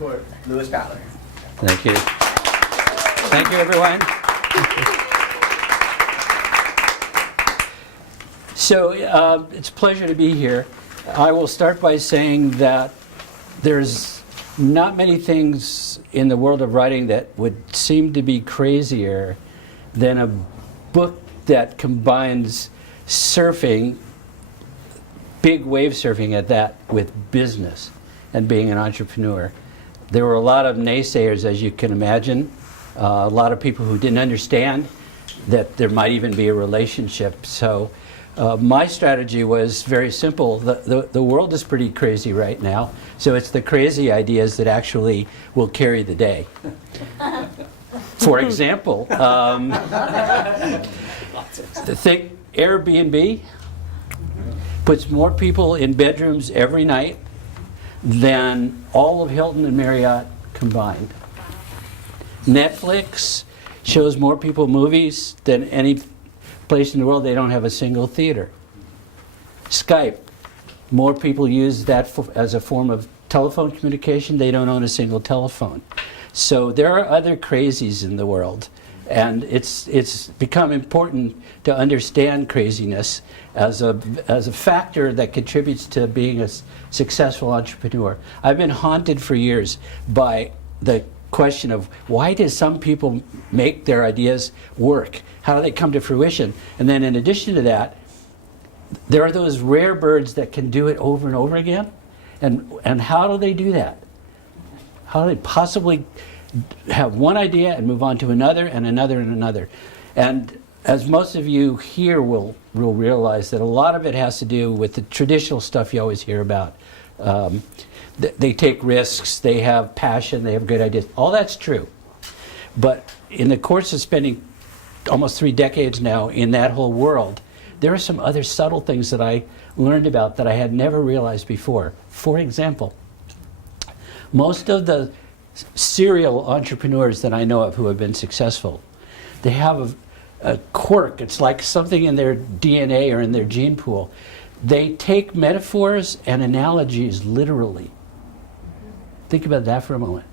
for Louis Patler. Thank you. Thank you, everyone. So it's a pleasure to be here. I will start by saying that there's not many things in the world of writing that would seem to be crazier than a book that combines surfing, big wave surfing at that, with business and being an entrepreneur. There were a lot of naysayers, as you can imagine, a lot of people who didn't understand that there might even be a relationship. So my strategy was very simple. The world is pretty crazy right now, so it's the crazy ideas that actually will carry the day. For example, think Airbnb puts more people in bedrooms every night than all of Hilton and Marriott combined. Netflix shows more people movies than any place in the world. They don't have a single theater. Skype, more people use that as a form of telephone communication. They don't own a single telephone. So there are other crazies in the world, and it's become important to understand craziness as a factor that contributes to being a successful entrepreneur. I've been haunted for years by the question of why do some people make their ideas work? How do they come to fruition? And then in addition to that, there are those rare birds that can do it over and over again. And how do they do that? How do they possibly have one idea and move on to another and another and another? And as most of you here will realize, that a lot of it has to do with the traditional stuff you always hear about. They take risks, they have passion, they have good ideas. All that's true. But in the course of spending almost 3 decades now in that whole world, there are some other subtle things that I learned about that I had never realized before. For example, most of the serial entrepreneurs that I know of who have been successful, they have a quirk. It's like something in their DNA or in their gene pool. They take metaphors and analogies literally. Think about that for a moment.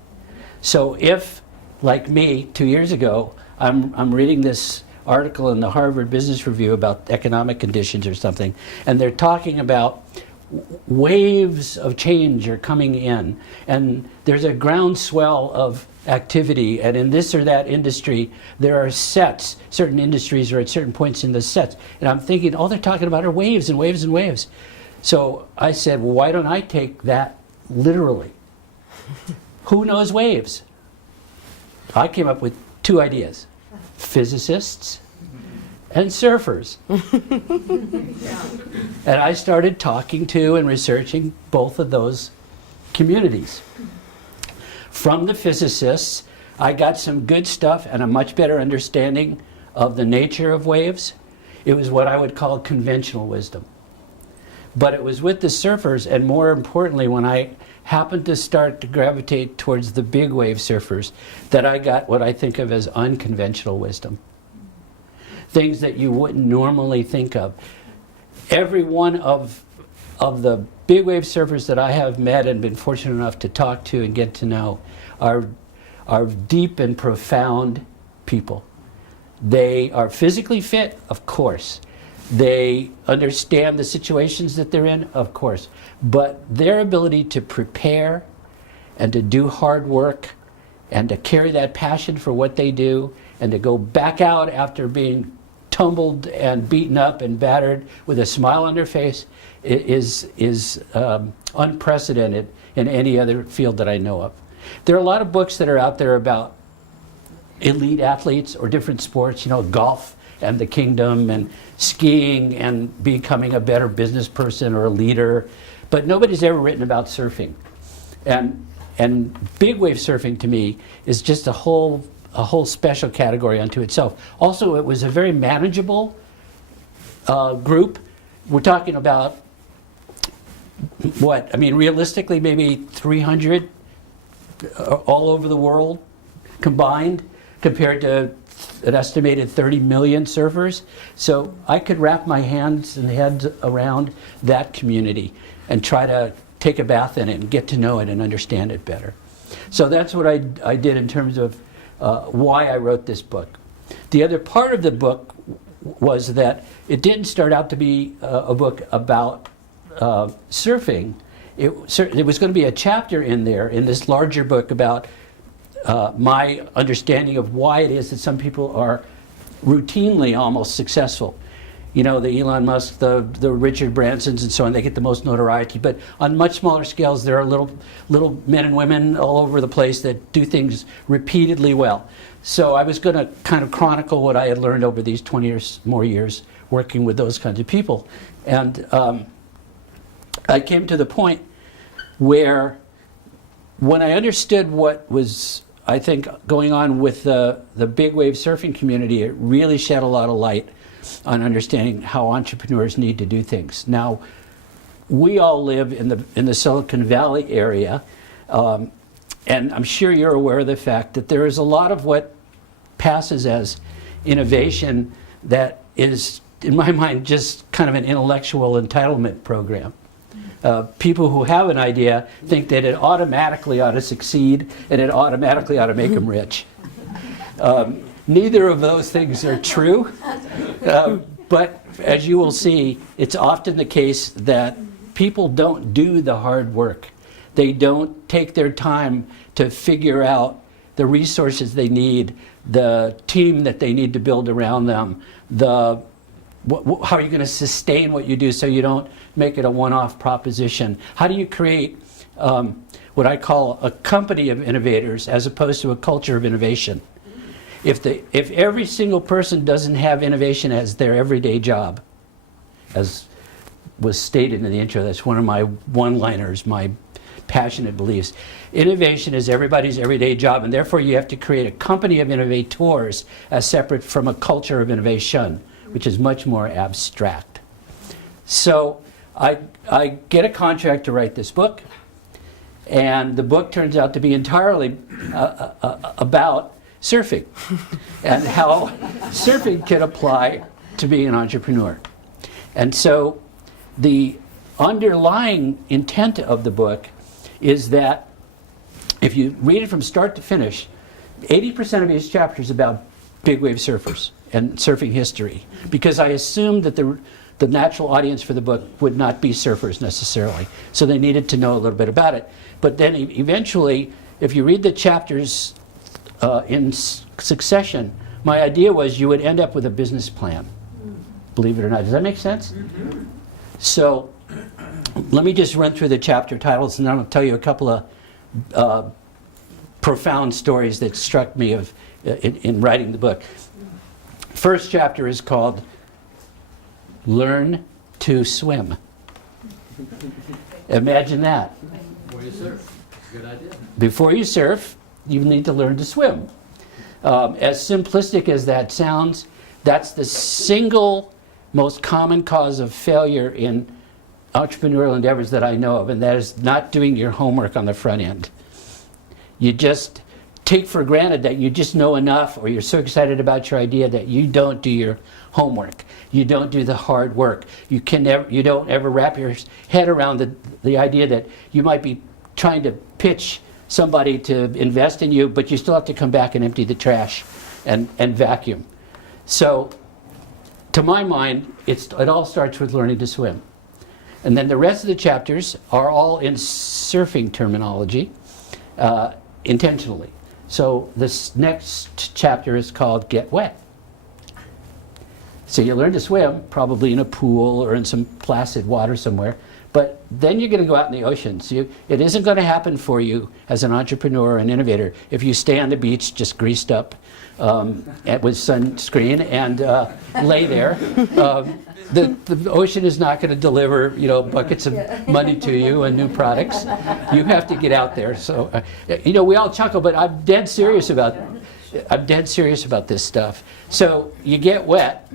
So if, like me, 2 years ago, I'm reading this article in the Harvard Business Review about economic conditions or something, and they're talking about waves of change are coming in, and there's a groundswell of activity, and in this or that industry there are sets. Certain industries are at certain points in the sets, and I'm thinking all they're talking about are waves and waves and waves. So I said, well, why don't I take that literally? Who knows waves? I came up with 2 ideas: physicists and surfers. And I started talking to and researching both of those communities. From the physicists, I got some good stuff and a much better understanding of the nature of waves. It was what I would call conventional wisdom. But it was with the surfers, and more importantly, when I happened to start to gravitate towards the big wave surfers, that I got what I think of as unconventional wisdom. Things that you wouldn't normally think of. Every one of the big wave surfers that I have met and been fortunate enough to talk to and get to know are deep and profound people. They are physically fit, of course. They understand the situations that they're in, of course. But their ability to prepare and to do hard work and to carry that passion for what they do and to go back out after being tumbled and beaten up and battered with a smile on their face is unprecedented in any other field that I know of. There are a lot of books that are out there about elite athletes or different sports, golf and the kingdom and skiing and becoming a better business person or a leader, but nobody's ever written about surfing. And big wave surfing to me is just a whole special category unto itself. Also, it was a very manageable group. We're talking about realistically maybe 300 all over the world combined, compared to an estimated 30 million surfers. So I could wrap my hands and heads around that community and try to take a bath in it and get to know it and understand it better. So that's what I did in terms of why I wrote this book. The other part of the book was that it didn't start out to be a book about surfing. It was going to be a chapter in there, in this larger book, about my understanding of why it is that some people are routinely almost successful. You know, the Elon Musk, the Richard Bransons and so on, they get the most notoriety. But on much smaller scales, there are little men and women all over the place that do things repeatedly well. So I was going to kind of chronicle what I had learned over these 20 more years working with those kinds of people. And I came to the point where when I understood what was, I think, going on with the big wave surfing community, it really shed a lot of light on understanding how entrepreneurs need to do things. Now, we all live in the Silicon Valley area, and I'm sure you're aware of the fact that there is a lot of what passes as innovation that is, in my mind, just kind of an intellectual entitlement program. People who have an idea think that it automatically ought to succeed and it automatically ought to make them rich. Neither of those things are true, but as you will see, it's often the case that people don't do the hard work. They don't take their time to figure out the resources they need, the team that they need to build around them, how are you going to sustain what you do so you don't make it a one-off proposition? How do you create what I call a company of innovators as opposed to a culture of innovation? If every single person doesn't have innovation as their everyday job, as was stated in the intro, that's one of my one-liners, my passionate beliefs. Innovation is everybody's everyday job, and therefore you have to create a company of innovators as separate from a culture of innovation, which is much more abstract. So I get a contract to write this book, and the book turns out to be entirely about surfing and how surfing can apply to being an entrepreneur. And so the underlying intent of the book is that if you read it from start to finish, 80% of each chapter is about big wave surfers and surfing history, because I assumed that the natural audience for the book would not be surfers necessarily, so they needed to know a little bit about it. But then eventually, if you read the chapters in succession, my idea was you would end up with a business plan, believe it or not. Does that make sense? Mm-hmm. So let me just run through the chapter titles, and then I'll tell you a couple of profound stories that struck me in writing the book. First chapter is called Learn to Swim. Imagine that. Before you surf. Good idea. Before you surf, you need to learn to swim. As simplistic as that sounds, that's the single most common cause of failure in entrepreneurial endeavors that I know of, and that is not doing your homework on the front end. You just take for granted that you just know enough, or you're so excited about your idea that you don't do your homework. You don't do the hard work. You don't ever wrap your head around the idea that you might be trying to pitch somebody to invest in you, but you still have to come back and empty the trash and vacuum. So, to my mind, it all starts with learning to swim. And then the rest of the chapters are all in surfing terminology, intentionally. So this next chapter is called Get Wet. So you learn to swim, probably in a pool or in some placid water somewhere, but then you're going to go out in the ocean. So it isn't going to happen for you as an entrepreneur or an innovator if you stay on the beach just greased up with sunscreen and lay there. The ocean is not going to deliver, buckets of money to you and new products. You have to get out there. So, we all chuckle, but I'm dead serious about this stuff. So you get wet.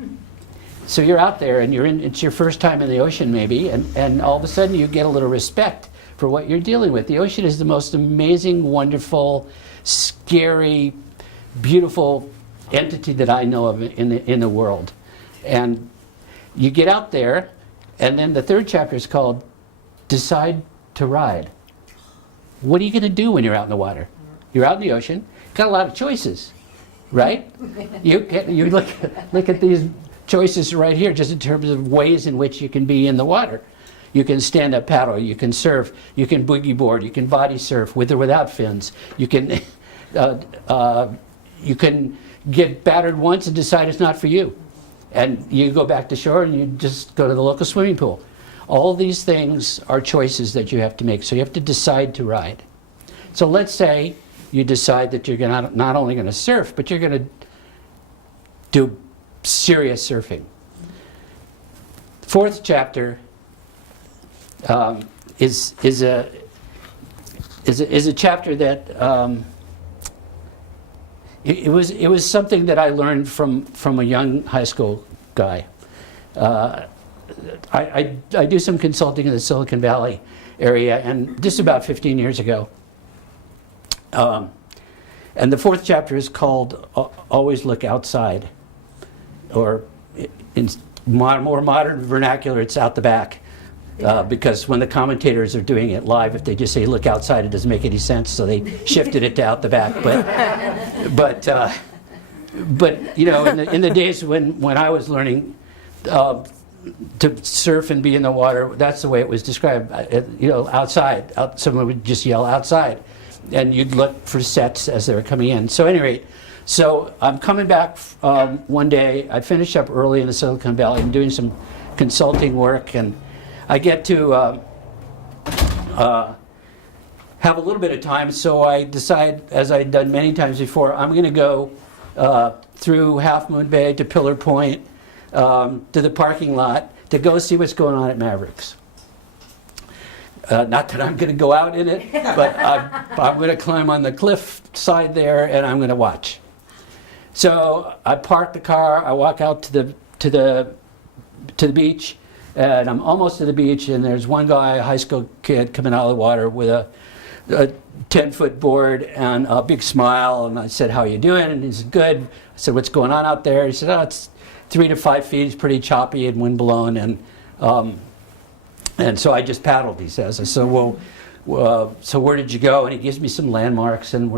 So you're out there, and it's your first time in the ocean maybe, and all of a sudden you get a little respect for what you're dealing with. The ocean is the most amazing, wonderful, scary, beautiful entity that I know of in the world. And you get out there, and then the third chapter is called Decide to Ride. what are you going to do when you're out in the water? You're out in the ocean, got a lot of choices, right? You look at these choices right here, just in terms of ways in which you can be in the water. You can stand up paddle, you can surf, you can boogie board, you can body surf with or without fins. You can get battered once and decide it's not for you. And you go back to shore and you just go to the local swimming pool. All these things are choices that you have to make. So you have to decide to ride. So let's say you decide that you're not only going to surf, but you're going to do serious surfing. Fourth chapter is a chapter that it was something that I learned from a young high school guy. I do some consulting in the Silicon Valley area, and this is about 15 years ago. And the fourth chapter is called Always Look Outside, or in more modern vernacular, it's out the back. Because when the commentators are doing it live, if they just say look outside, it doesn't make any sense, so they shifted it to out the back. But you know, in the days when I was learning to surf and be in the water, that's the way it was described. You know, outside. Someone would just yell outside, and you'd look for sets as they were coming in. So at any rate, so I'm coming back one day. I finished up early in the Silicon Valley. I'm doing some consulting work, and I get to have a little bit of time, so I decide, as I'd done many times before, I'm going to go through Half Moon Bay to Pillar Point, to the parking lot, to go see what's going on at Mavericks. Not that I'm going to go out in it, but I'm going to climb on the cliff side there, and I'm going to watch. So I park the car, I walk out to the beach, and I'm almost to the beach, and there's one guy, a high school kid, coming out of the water with a 10-foot board and a big smile. And I said, "How are you doing?" And he said, "Good." I said, "What's going on out there?" He said, "Oh, it's 3 to 5 feet. It's pretty choppy and wind blown." And so I just paddled, he says. I said, "Well, so where did you go?" And he gives me some landmarks, and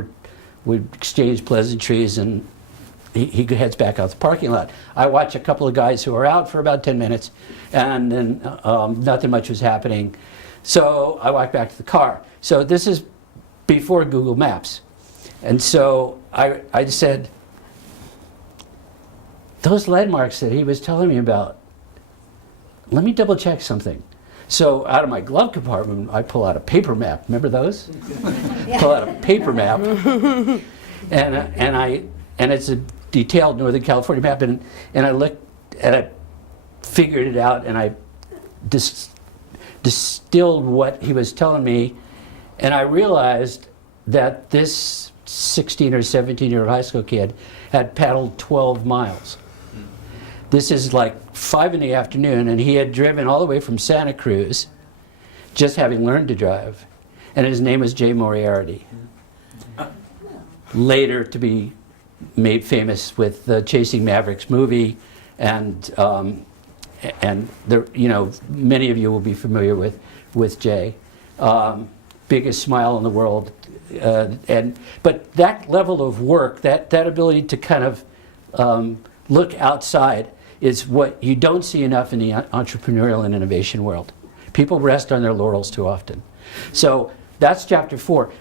we exchange pleasantries, and he heads back out the parking lot. I watch a couple of guys who are out for about 10 minutes, and then nothing much was happening. So I walk back to the car. So this is before Google Maps. And so I said, those landmarks that he was telling me about, let me double check something. So out of my glove compartment, I pull out a paper map. Remember those? Pull out a paper map. And it's a detailed Northern California map, and I looked and I figured it out, and I distilled what he was telling me, and I realized that this 16 or 17-year-old high school kid had paddled 12 miles. This is like 5 in the afternoon, and he had driven all the way from Santa Cruz, just having learned to drive, and his name was Jay Moriarty. Later to be made famous with the Chasing Mavericks movie, and there, you know, many of you will be familiar with Jay. Biggest smile in the world, but that level of work, that ability to kind of look outside, is what you don't see enough in the entrepreneurial and innovation world. People rest on their laurels too often. So that's chapter 4.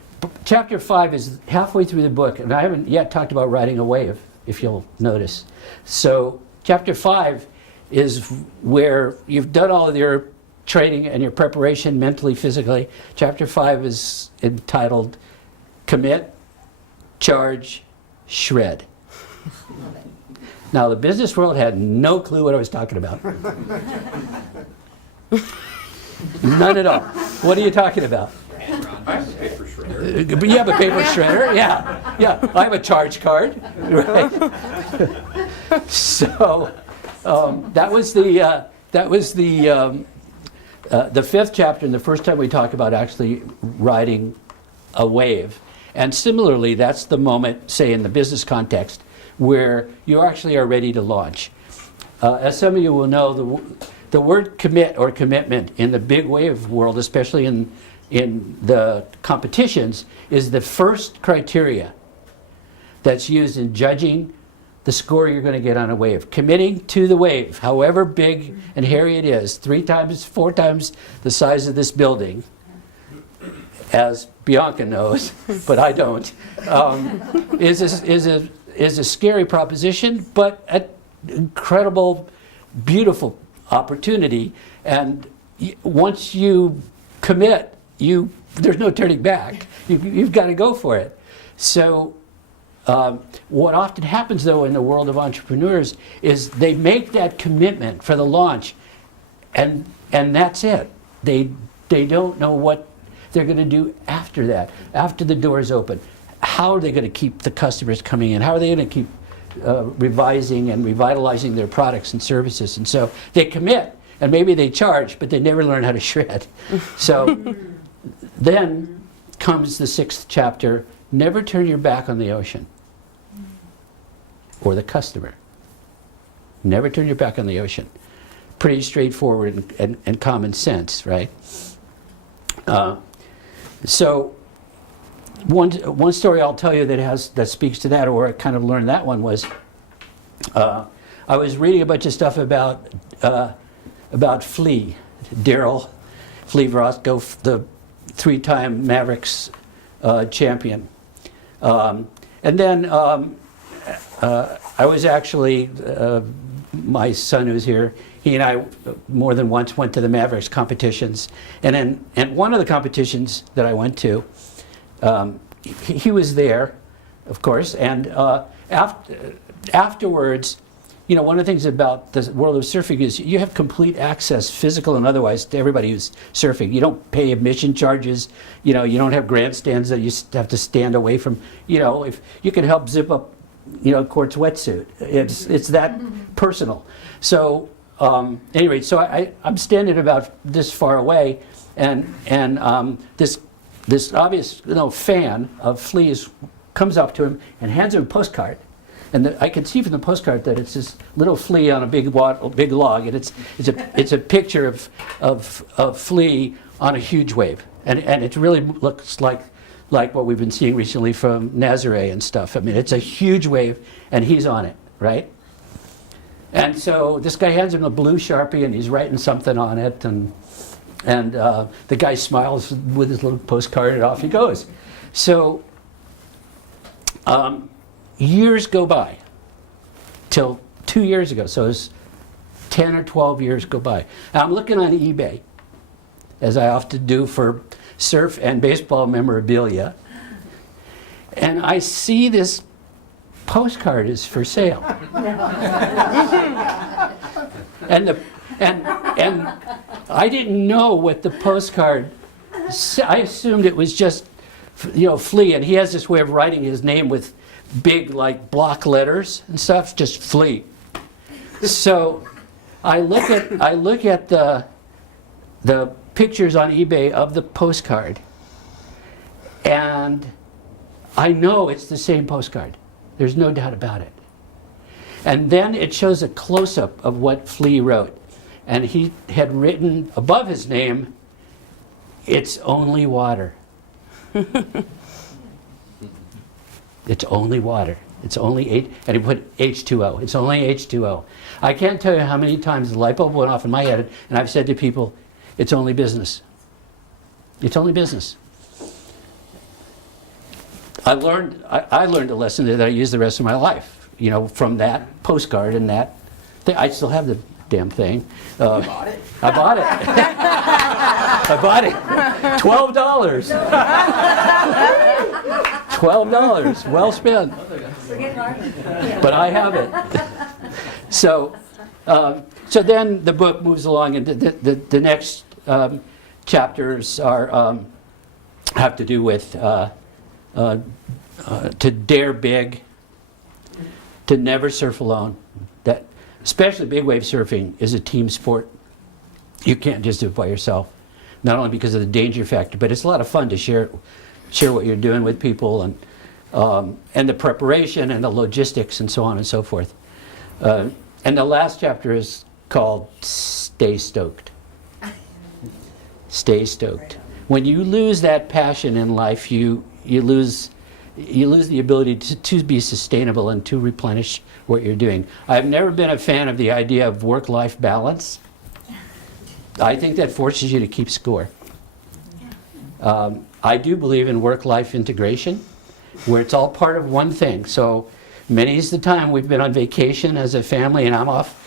Chapter 5 is halfway through the book, and I haven't yet talked about riding a wave, if you'll notice. So chapter 5 is where you've done all of your training and your preparation mentally, physically. Chapter 5 is entitled Commit, Charge, Shred. Now, the business world had no clue what I was talking about. None at all. What are you talking about? I have a paper shredder. You have a paper shredder? Yeah. I have a charge card, right? So that was the fifth chapter, and the first time we talk about actually riding a wave. And similarly, that's the moment, say in the business context, where you actually are ready to launch. As some of you will know, the word commit or commitment in the big wave world, especially in in the competitions is the first criteria that's used in judging the score you're going to get on a wave. Committing to the wave, however big and hairy it is, 3 times, 4 times the size of this building, as Bianca knows, but I don't, is a scary proposition, but an incredible, beautiful opportunity. And once you commit, there's no turning back. You've got to go for it. So what often happens, though, in the world of entrepreneurs is they make that commitment for the launch, and that's it. They don't know what they're going to do after that, after the doors open. How are they going to keep the customers coming in? How are they going to keep revising and revitalizing their products and services? And so they commit, and maybe they charge, but they never learn how to shred. So then comes the 6th chapter: never turn your back on the ocean or the customer. Never turn your back on the ocean. Pretty straightforward and common sense, right? So one story I'll tell you that speaks to that, or I kind of learned that one, was I was reading a bunch of stuff about Flea, Darryl Flea Verosco, the 3-time Mavericks champion. And then I was actually, my son who's here, he and I more than once went to the Mavericks competitions. And one of the competitions that I went to, he was there, of course, and afterwards, you know, one of the things about the world of surfing is you have complete access, physical and otherwise, to everybody who's surfing. You don't pay admission charges. You know, you don't have grandstands that you have to stand away from. You know, if you can help zip up, you know, Court's wetsuit, it's that personal. So anyway, so I'm standing about this far away, and this obvious, you know, fan of Flea's comes up to him and hands him a postcard. And I can see from the postcard that it's this little flea on a big log, and it's a picture of Flea on a huge wave, and it really looks like what we've been seeing recently from Nazare and stuff. I mean, it's a huge wave, and he's on it, right? And so this guy hands him a blue Sharpie, and he's writing something on it, and the guy smiles with his little postcard, and off he goes. So. Years go by, till 2 years ago, so it's 10 or 12 years go by. And I'm looking on eBay, as I often do for surf and baseball memorabilia, and I see this postcard is for sale. and I didn't know what the postcard said. I assumed it was just, you know, Flea, and he has this way of writing his name with big, like, block letters and stuff, just Flea. So I look at the pictures on eBay of the postcard, and I know it's the same postcard. There's no doubt about it. And then it shows a close-up of what Flea wrote, and he had written above his name, "It's only water." It's only water. It's only and he put H2O. It's only H2O. I can't tell you how many times the light bulb went off in my head, and I've said to people, it's only business. It's only business. I learned a lesson that I use the rest of my life, you know, from that postcard and that thing. I still have the damn thing. You bought it? I bought it. I bought it. $12. $12. Well spent. But I have it. So then the book moves along, and the next chapters are have to do with to dare big, to never surf alone. That especially big wave surfing is a team sport. You can't just do it by yourself. Not only because of the danger factor, but it's a lot of fun to share what you're doing with people, and the preparation and the logistics and so on and so forth. And the last chapter is called Stay Stoked. Stay Stoked. When you lose that passion in life, you lose the ability to be sustainable and to replenish what you're doing. I've never been a fan of the idea of work-life balance. I think that forces you to keep score. I do believe in work-life integration, where it's all part of one thing. So many's the time we've been on vacation as a family and I'm off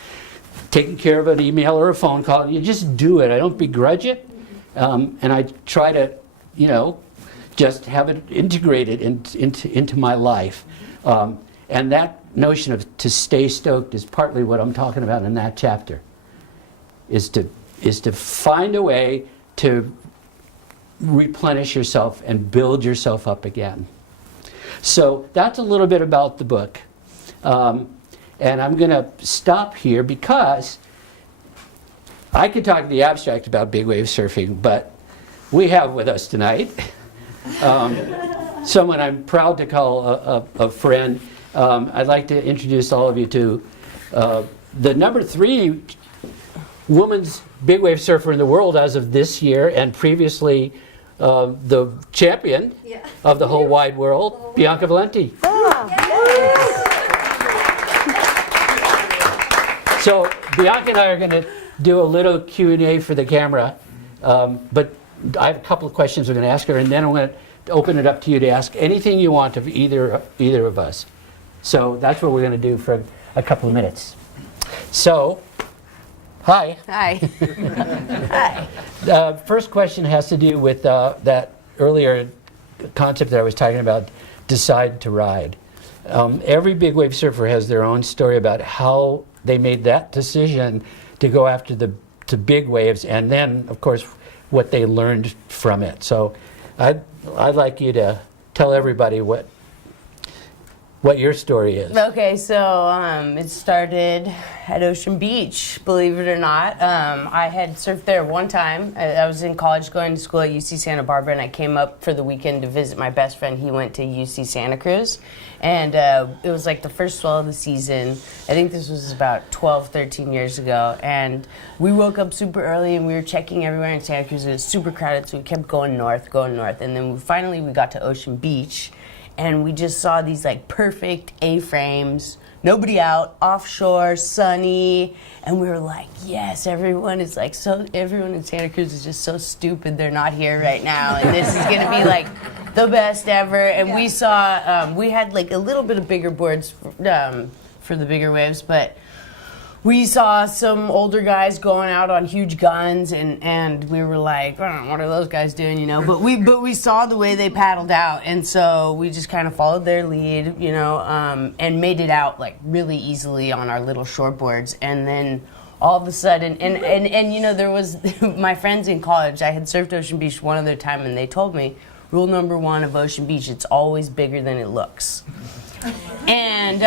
taking care of an email or a phone call, and you just do it. I don't begrudge it, and I try to, just have it integrated into my life. And that notion of to stay stoked is partly what I'm talking about in that chapter, is to find a way to replenish yourself and build yourself up again. So that's a little bit about the book. And I'm going to stop here because I could talk in the abstract about big wave surfing, but we have with us tonight someone I'm proud to call a friend. I'd like to introduce all of you to the number 3 woman's big wave surfer in the world as of this year, and previously the champion of the whole wide world, Bianca Valenti. So Bianca and I are going to do a little Q&A for the camera, but I have a couple of questions we're going to ask her, and then I'm going to open it up to you to ask anything you want of either of us. So that's what we're going to do for a couple of minutes. So, hi. Hi. Hi. The first question has to do with that earlier concept that I was talking about, decide to ride. Every big wave surfer has their own story about how they made that decision to go after the big waves, and then, of course, what they learned from it. So I'd like you to tell everybody what your story is. Okay, so it started at Ocean Beach, believe it or not. I had surfed there one time. I was in college going to school at UC Santa Barbara, and I came up for the weekend to visit my best friend. He went to UC Santa Cruz, and it was like the first swell of the season. I think this was about 12, 13 years ago, and we woke up super early, and we were checking everywhere in Santa Cruz. It was super crowded, so we kept going north, and then finally we got to Ocean Beach, and we just saw these like perfect A-frames, nobody out, offshore, sunny, and we were like, yes, everyone in Santa Cruz is just so stupid they're not here right now, and this is gonna be like the best ever. And we saw, we had like a little bit of bigger boards for the bigger waves, but we saw some older guys going out on huge guns, and we were like, I don't know, what are those guys doing, But we saw the way they paddled out, and so we just kind of followed their lead, and made it out like really easily on our little shortboards. And then all of a sudden, and there was my friends in college. I had surfed Ocean Beach one other time, and they told me, rule number 1 of Ocean Beach: it's always bigger than it looks. And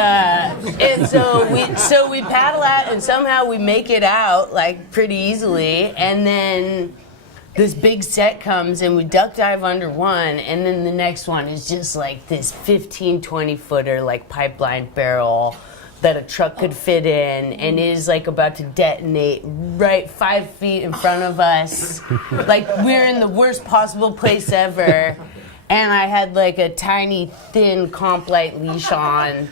so we paddle out, and somehow we make it out like pretty easily, and then this big set comes, and we duck dive under one, and then the next one is just like this 15-20 footer like pipeline barrel that a truck could fit in, and it is like about to detonate right 5 feet in front of us. Like we're in the worst possible place ever. And I had like a tiny, thin comp light leash on. And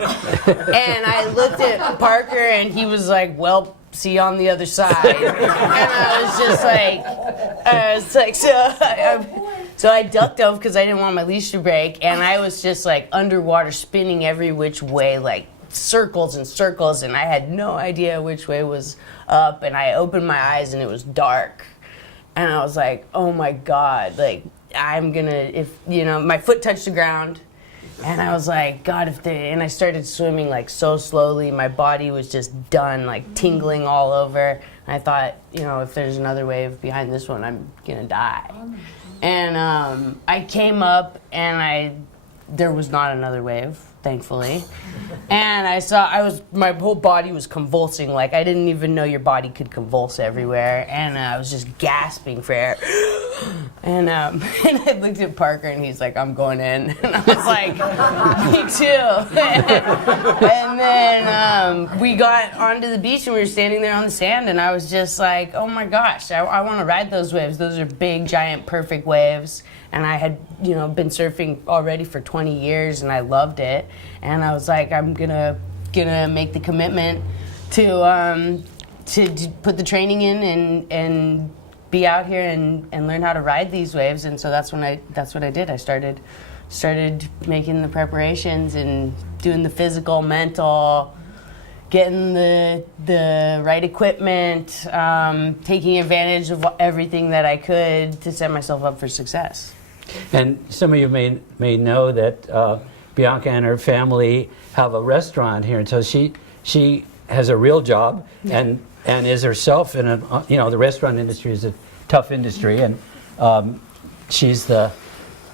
I looked at Parker, and he was like, well, see you on the other side. And I was just like, so I ducked off because I didn't want my leash to break. And I was just like underwater, spinning every which way, like circles and circles. And I had no idea which way was up. And I opened my eyes, and it was dark. And I was like, oh my God, like, I'm gonna, my foot touched the ground, and I was like, God, and I started swimming like so slowly, my body was just done, like tingling all over, and I thought, if there's another wave behind this one, I'm gonna die. And I came up, and there was not another wave, thankfully, and my whole body was convulsing, like I didn't even know your body could convulse everywhere, and I was just gasping for air. And and I looked at Parker, and he's like, "I'm going in," and I was like, "Me too." And then we got onto the beach, and we were standing there on the sand, and I was just like, "Oh my gosh, I want to ride those waves. Those are big, giant, perfect waves." And I had, been surfing already for 20 years, and I loved it. And I was like, I'm gonna make the commitment to put the training in and be out here and learn how to ride these waves. And so that's what I did. I started making the preparations and doing the physical, mental, getting the right equipment, taking advantage of everything that I could to set myself up for success. And some of you may know that Bianca and her family have a restaurant here, and so she has a real job and is herself in a the restaurant industry is a tough industry, and she's are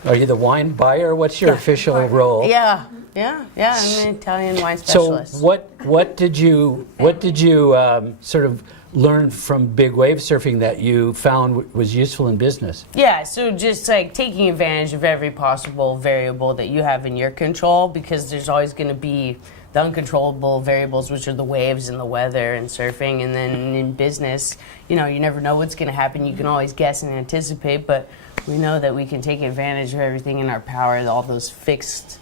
you the wine buyer? What's your official role? Yeah, I'm an Italian wine specialist. So what did you sort of learn from big wave surfing that you found was useful in business? Yeah, so just like taking advantage of every possible variable that you have in your control, because there's always going to be the uncontrollable variables, which are the waves and the weather and surfing. And then in business, you never know what's going to happen. You can always guess and anticipate, but we know that we can take advantage of everything in our power, all those fixed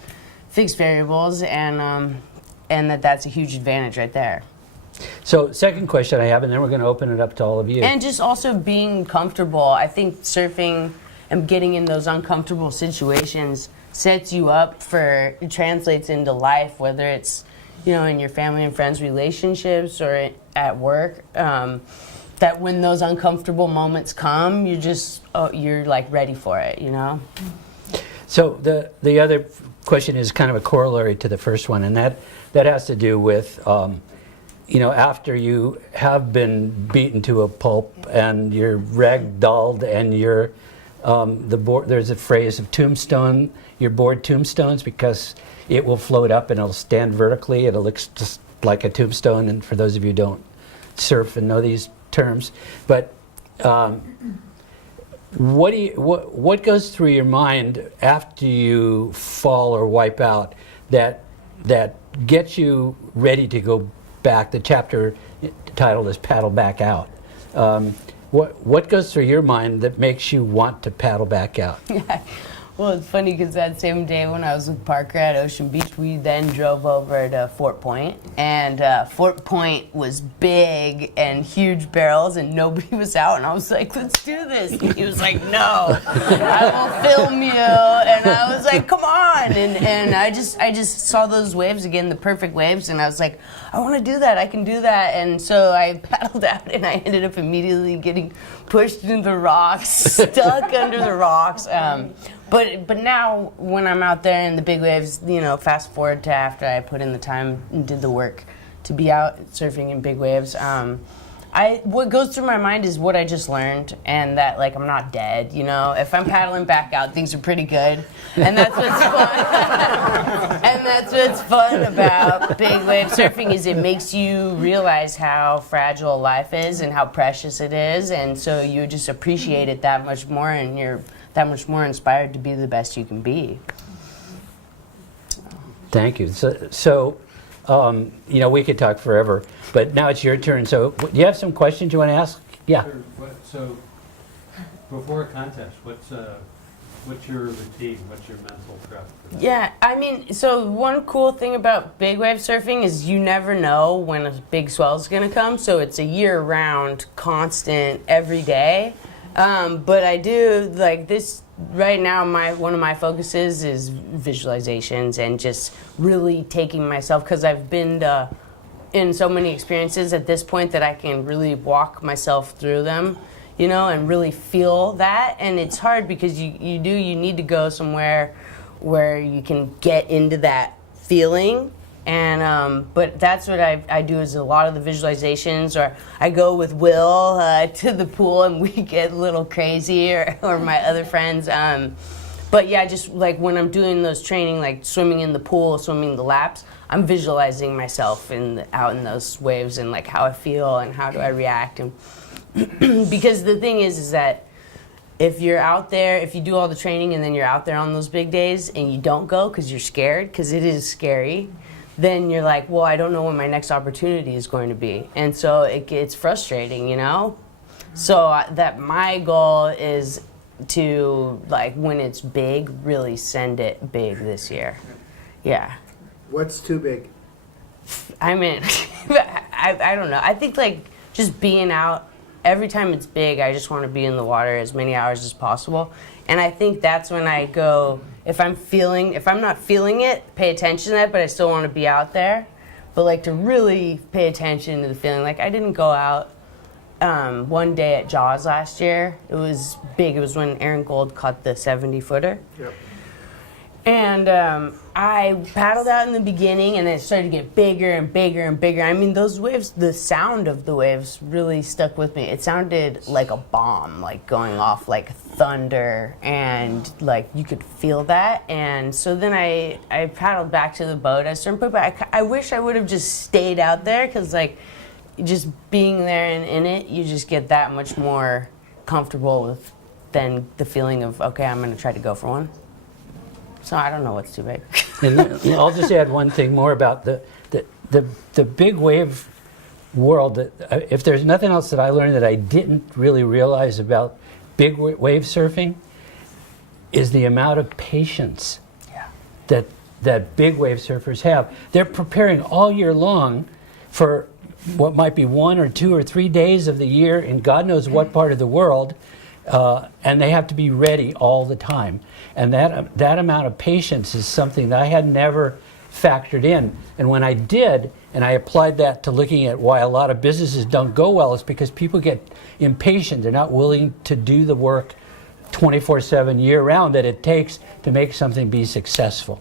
variables, and that's a huge advantage right there. So second question I have, and then we're going to open it up to all of you. And just also being comfortable. I think surfing and getting in those uncomfortable situations sets you up it translates into life, whether it's, in your family and friends relationships or at work, that when those uncomfortable moments come, you're like ready for it, So the other question is kind of a corollary to the first one, and that has to do with after you have been beaten to a pulp and you're ragdolled and you're there's a phrase of tombstone. You're bored tombstones because it will float up and it'll stand vertically. It'll look just like a tombstone. And for those of you who don't surf and know these terms, but what goes through your mind after you fall or wipe out that gets you ready to go back? The chapter title is Paddle Back Out. What goes through your mind that makes you want to paddle back out? Yeah. Well, it's funny because that same day when I was with Parker at Ocean Beach, we then drove over to Fort Point. And Fort Point was big and huge barrels and nobody was out. And I was like, let's do this. And he was like, no, I will film you. And I was like, come on. And I just saw those waves again, the perfect waves. And I was like, I want to do that. I can do that. And so I paddled out and I ended up immediately getting pushed into the rocks, stuck under the rocks. But now when I'm out there in the big waves, fast forward to after I put in the time and did the work to be out surfing in big waves, what goes through my mind is what I just learned, and that I'm not dead. If I'm paddling back out, things are pretty good, and that's what's fun. And that's what's fun about big wave surfing is it makes you realize how fragile life is and how precious it is, and so you just appreciate it that much more, and you're that much more inspired to be the best you can be. Thank you. So we could talk forever, but now it's your turn. So do you have some questions you want to ask? Yeah. Sure. So before a contest, what's your routine? What's your mental prep for that? Yeah, so one cool thing about big wave surfing is you never know when a big swell is going to come, so it's a year-round, constant, every day. But I do, this, right now, one of my focuses is visualizations and just really taking myself, because I've been in so many experiences at this point that I can really walk myself through them, and really feel that. And it's hard because you need to go somewhere where you can get into that feeling. And but that's what I do is a lot of the visualizations, or I go with Will to the pool and we get a little crazy, or my other friends. But yeah, just when I'm doing those training, swimming in the pool, swimming the laps, I'm visualizing myself out in those waves and how I feel and how do I react. And because the thing is that if you're out there, if you do all the training and then you're out there on those big days and you don't go because you're scared, because it is scary, then you're like, well, I don't know when my next opportunity is going to be. And so it gets frustrating, you know? So that my goal is to, like, when it's big, really send it big this year. Yeah. What's too big? I mean, I don't know. I think, like, just being out, every time it's big, I just want to be in the water as many hours as possible. And I think that's when I go, if I'm not feeling it, pay attention to that, but I still want to be out there. But, like, to really pay attention to the feeling. Like, I didn't go out one day at Jaws last year. It was big. It was when Aaron Gold caught the 70-footer. Yep. And I paddled out in the beginning, and it started to get bigger and bigger and bigger. I mean, those waves, the sound of the waves really stuck with me. It sounded like a bomb, like going off like thunder, and like you could feel that. And so then I paddled back to the boat at a certain point, but I wish I would have just stayed out there, because like just being there and in it, you just get that much more comfortable with than the feeling of, okay, I'm going to try to go for one. So I don't know what's too big. And I'll just add one thing more about the big wave world. That, if there's nothing else that I learned that I didn't really realize about big wave surfing, is the amount of patience that big wave surfers have. They're preparing all year long for what might be 1 or 2 or 3 days of the year in God knows what part of the world, and they have to be ready all the time. And that amount of patience is something that I had never factored in. And when I did, and I applied that to looking at why a lot of businesses don't go well, is because people get impatient. They're not willing to do the work 24/7 year-round that it takes to make something be successful.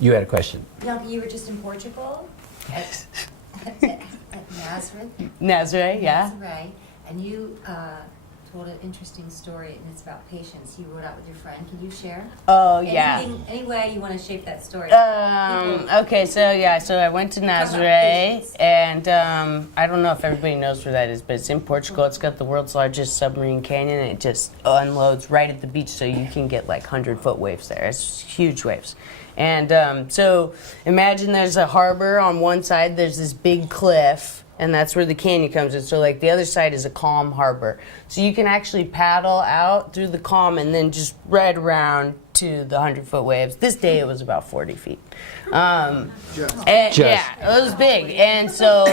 You had a question. Bianca, you were just in Portugal at Nazareth. Nazareth, yeah. Nazareth, and you told an interesting story, and it's about patience. You rode out with your friend. Can you share? Oh, yeah. Any way you want to shape that story? Okay, so I went to Nazareth, and I don't know if everybody knows where that is, but it's in Portugal. It's got the world's largest submarine canyon, and it just unloads right at the beach, so you can get like 100-foot waves there. It's huge waves. And so imagine there's a harbor on one side, there's this big cliff, and that's where the canyon comes in. So like the other side is a calm harbor. So you can actually paddle out through the calm and then just right around to the 100-foot waves. This day it was about 40 feet. Yeah, it was big. And so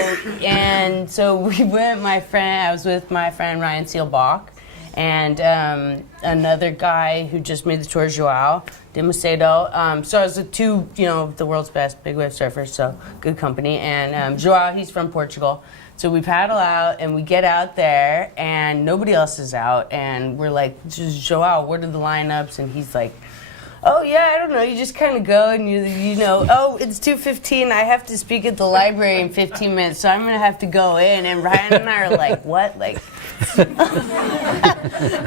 we went, I was with my friend Ryan Seelbach, and another guy who just made the tour, Joao de Macedo. So I was with two, the world's best big wave surfers, so good company. And Joao, he's from Portugal. So we paddle out, and we get out there, and nobody else is out. And we're like, Joao, what are the lineups? And he's like, oh, yeah, I don't know. You just kind of go, and oh, it's 2:15. I have to speak at the library in 15 minutes, so I'm going to have to go in. And Ryan and I are like, what? Like,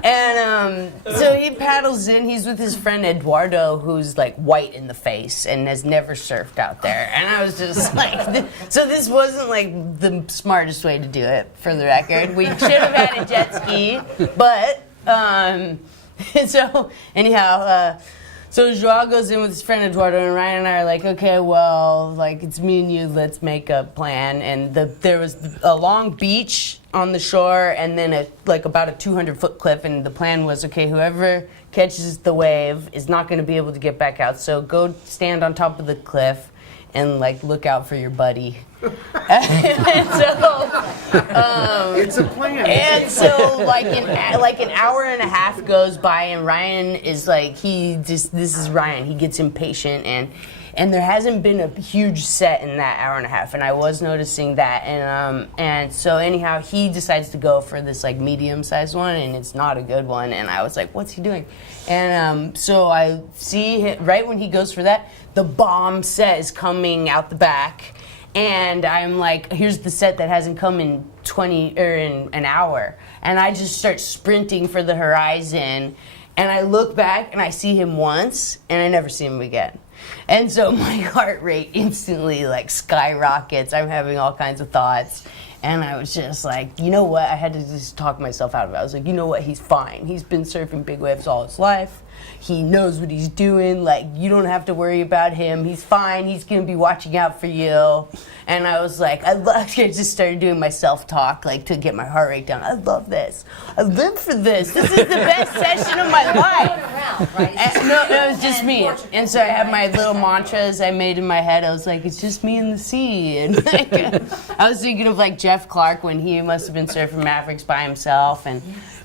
and so he paddles in. He's with his friend Eduardo, who's like white in the face and has never surfed out there. And I was just like, so this wasn't like the smartest way to do it, for the record. We should have had a jet ski, but so anyhow. So Joao goes in with his friend Eduardo, and Ryan and I are like, okay, well, like, it's me and you, let's make a plan. And there was a long beach on the shore, and then about a 200-foot cliff, and the plan was, okay, whoever catches the wave is not going to be able to get back out, so go stand on top of the cliff and like look out for your buddy. And so, It's a plan. And so, like an hour and a half goes by, and Ryan is like, this is Ryan. He gets impatient, and there hasn't been a huge set in that hour and a half, and I was noticing that, and so anyhow, he decides to go for this like medium-sized one, and it's not a good one, and I was like, what's he doing? And so I see right when he goes for that, the bomb set is coming out the back. And I'm like, here's the set that hasn't come in in an hour. And I just start sprinting for the horizon. And I look back and I see him once, and I never see him again. And so my heart rate instantly like skyrockets. I'm having all kinds of thoughts. And I was just like, you know what? I had to just talk myself out of it. I was like, you know what? He's fine. He's been surfing big waves all his life. He knows what he's doing. Like, you don't have to worry about him. He's fine. He's going to be watching out for you. And I was like, I just started doing my self-talk, like, to get my heart rate down. I love this. I live for this. This is the best session of my life. And, no, it was just me. And so I had my little mantras I made in my head. I was like, it's just me and the sea. And like, I was thinking of like Jeff Clark when he must have been surfing Mavericks by himself.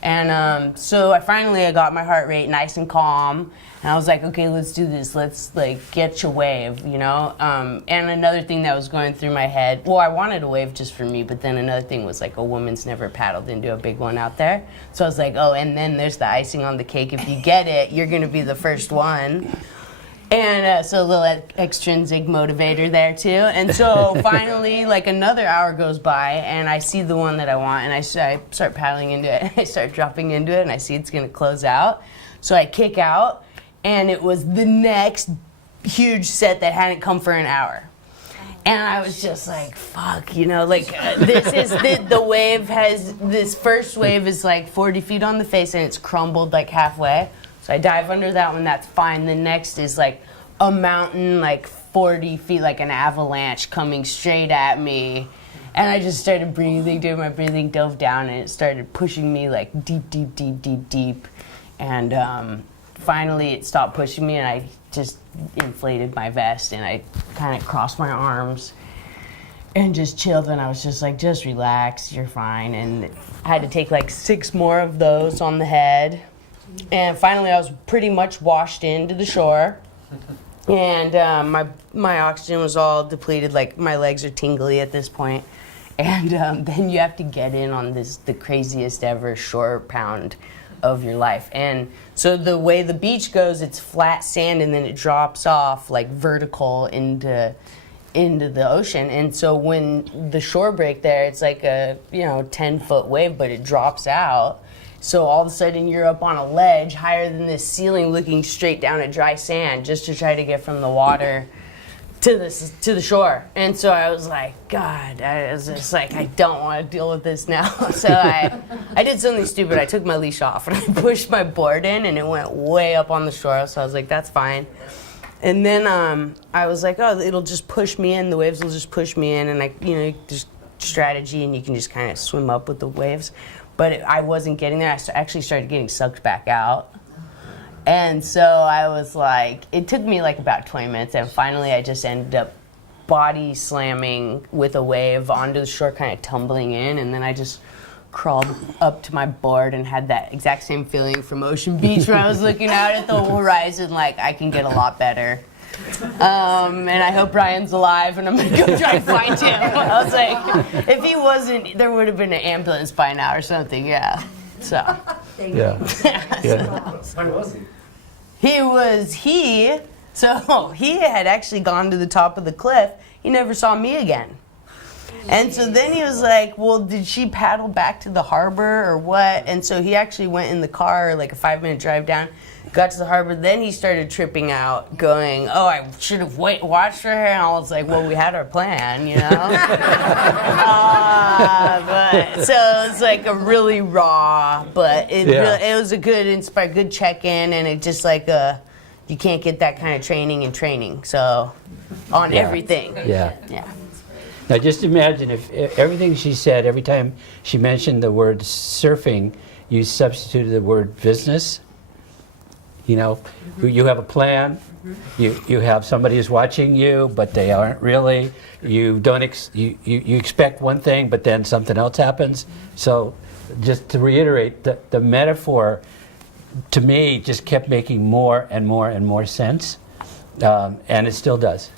And so I got my heart rate nice and calm. And I was like, okay, let's do this. Let's like get your wave, you know? And another thing that was going through my head, well, I wanted a wave just for me, but then another thing was like a woman's never paddled into a big one out there. So I was like, oh, and then there's the icing on the cake. If you get it, you're going to be the first one. And so a little extrinsic motivator there too. And so finally, like another hour goes by, and I see the one that I want, and I start paddling into it, and I start dropping into it, and I see it's going to close out. So I kick out, and it was the next huge set that hadn't come for an hour. And I was just like, fuck, you know, like this is, the wave has, this first wave is like 40 feet on the face, and it's crumbled like halfway. So I dive under that one, that's fine. The next is like a mountain, like 40 feet, like an avalanche coming straight at me. And I just started breathing, dude. My breathing dove down, and it started pushing me like deep, deep, deep, deep, deep. And finally it stopped pushing me, and I just inflated my vest, and I kind of crossed my arms and just chilled, and I was just like, just relax, you're fine. And I had to take like 6 more of those on the head. And finally I was pretty much washed into the shore. And my oxygen was all depleted, like my legs are tingly at this point. And then you have to get in on the craziest ever shore pound of your life. And so the way the beach goes, it's flat sand, and then it drops off like vertical into the ocean. And so when the shore break there, it's like a 10-foot wave, but it drops out. So all of a sudden you're up on a ledge higher than this ceiling, looking straight down at dry sand, just to try to get from the water to the shore. And so I was like, God, I was just like, I don't want to deal with this now. So I did something stupid. I took my leash off, and I pushed my board in, and it went way up on the shore. So I was like, that's fine. And then I was like, oh, it'll just push me in. The waves will just push me in, and just strategy, and you can just kind of swim up with the waves. But I wasn't getting there. I actually started getting sucked back out. And so I was like, it took me like about 20 minutes, and finally I just ended up body slamming with a wave onto the shore, kind of tumbling in, and then I just crawled up to my board and had that exact same feeling from Ocean Beach, where I was looking out at the horizon like, I can get a lot better. And I hope Ryan's alive, and I'm going to go try and find him. I was like, if he wasn't, there would have been an ambulance by now or something, yeah. So. Yeah. Where was he? So he had actually gone to the top of the cliff. He never saw me again. And so then he was like, well, did she paddle back to the harbor or what? And so he actually went in the car, like a 5-minute drive down, got to the harbor. Then he started tripping out, going, oh, I should have watched her hair. And I was like, well, we had our plan, you know? But so it was like a really raw, but it was a good check-in, and it just like you can't get that kind of training in training. So on everything. Yeah. Yeah. Now just imagine if everything she said, every time she mentioned the word surfing, you substituted the word business. You know, you have a plan. You have somebody who's watching you, but they aren't really. You don't you expect one thing, but then something else happens. So, just to reiterate, the metaphor to me just kept making more and more and more sense, and it still does.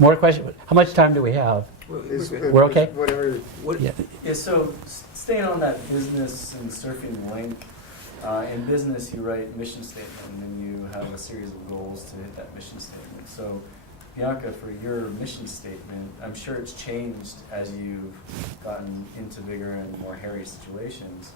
More questions? How much time do we have? We're okay? Whatever. Yeah, so staying on that business and surfing link, in business you write mission statement, and then you have a series of goals to hit that mission statement. So Bianca, for your mission statement, I'm sure it's changed as you've gotten into bigger and more hairy situations.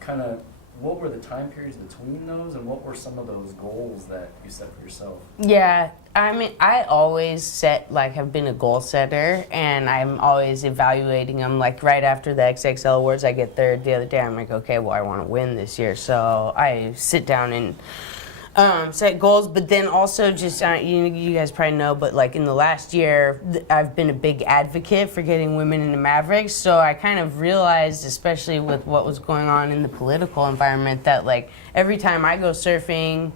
Kind of what were the time periods between those, and what were some of those goals that you set for yourself? Yeah, I mean, I always have been a goal setter, and I'm always evaluating them. Like right after the XXL Awards, I get third. The other day, I'm like, okay, well, I want to win this year, so I sit down and set goals. But then also just you guys probably know, but like in the last year, I've been a big advocate for getting women into Mavericks. So I kind of realized, especially with what was going on in the political environment, that like every time I go surfing,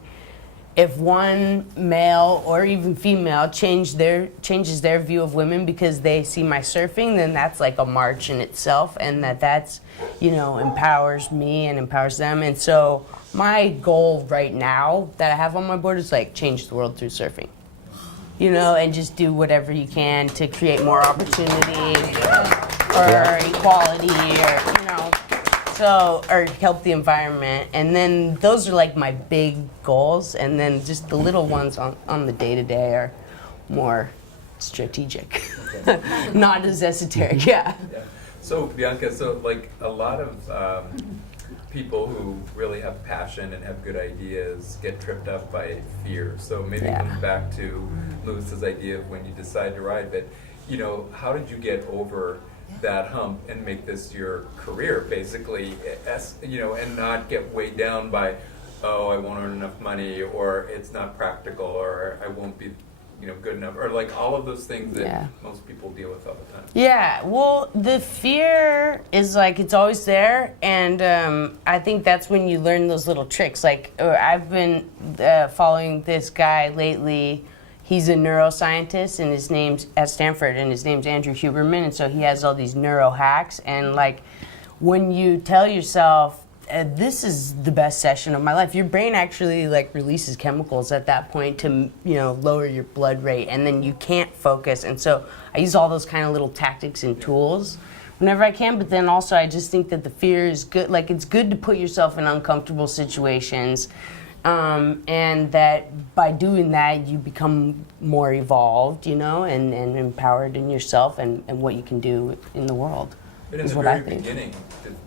if one male or even female changes their view of women because they see my surfing, then that's like a march in itself, and that's empowers me and empowers them. And so my goal right now that I have on my board is like change the world through surfing, and just do whatever you can to create more opportunity or equality or help the environment. And then those are like my big goals, and then just the little ones on the day-to-day are more strategic, not as esoteric. Yeah. So Bianca, like a lot of people who really have passion and have good ideas get tripped up by fear. So maybe it comes back to Lewis's idea of when you decide to ride, but how did you get over that hump and make this your career, basically, and not get weighed down by, oh, I won't earn enough money, or it's not practical, or I won't be, good enough, or like all of those things that most people deal with all the time. Yeah, well, the fear is like it's always there, and I think that's when you learn those little tricks. Like I've been following this guy lately. He's a neuroscientist, and his name's at Stanford, and his name's Andrew Huberman, and so he has all these neuro hacks. And like, when you tell yourself, "This is the best session of my life," your brain actually like releases chemicals at that point to lower your blood rate, and then you can't focus. And so I use all those kind of little tactics and tools whenever I can. But then also, I just think that the fear is good. Like, it's good to put yourself in uncomfortable situations. And that by doing that, you become more evolved, and empowered in yourself and what you can do in the world. But in is the what very I think. beginning,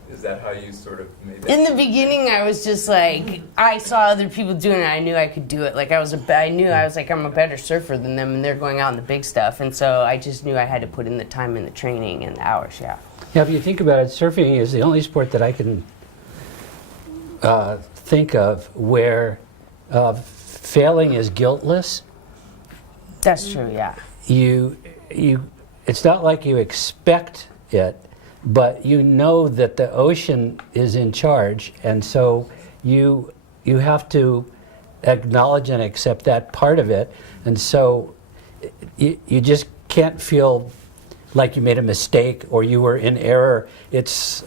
is that how you sort of made that? In the beginning, I was just like, I saw other people doing it. I knew I could do it. Like I was like, I'm a better surfer than them, and they're going out in the big stuff. And so I just knew I had to put in the time and the training and the hours. Yeah. Yeah, if you think about it, surfing is the only sport that I can think of where failing is guiltless. That's true. Yeah. It's not like you expect it, but you know that the ocean is in charge, and so you have to acknowledge and accept that part of it, and so you just can't feel like you made a mistake or you were in error. It's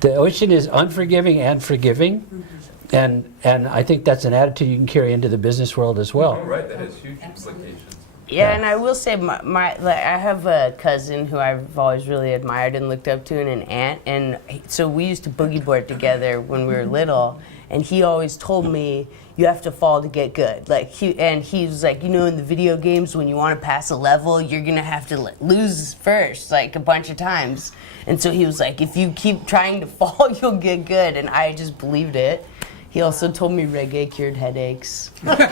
the ocean is unforgiving and forgiving, and I think that's an attitude you can carry into the business world as well. Oh, right, that has huge implications. Yeah, and I will say, I have a cousin who I've always really admired and looked up to, and an aunt, and so we used to boogie board together when we were little, and he always told me, you have to fall to get good. He was like, in the video games, when you want to pass a level, you're gonna have to lose first, like a bunch of times. And so he was like, if you keep trying to fall, you'll get good, and I just believed it. He also told me reggae cured headaches. And so